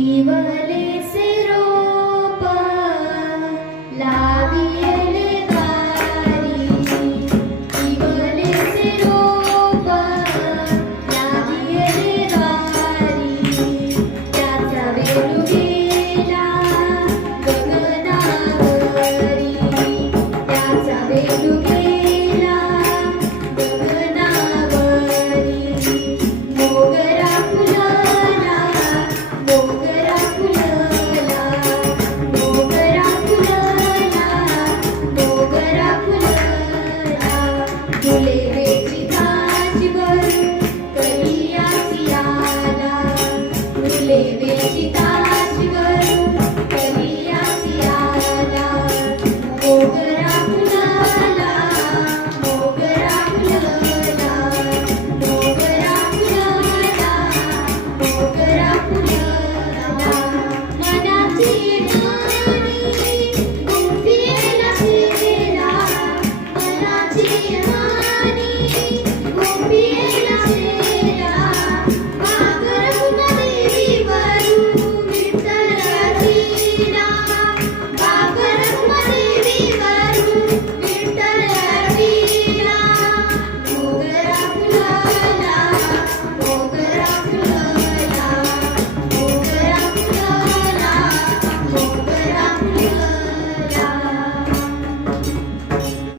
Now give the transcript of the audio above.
ഇവർ ভুলে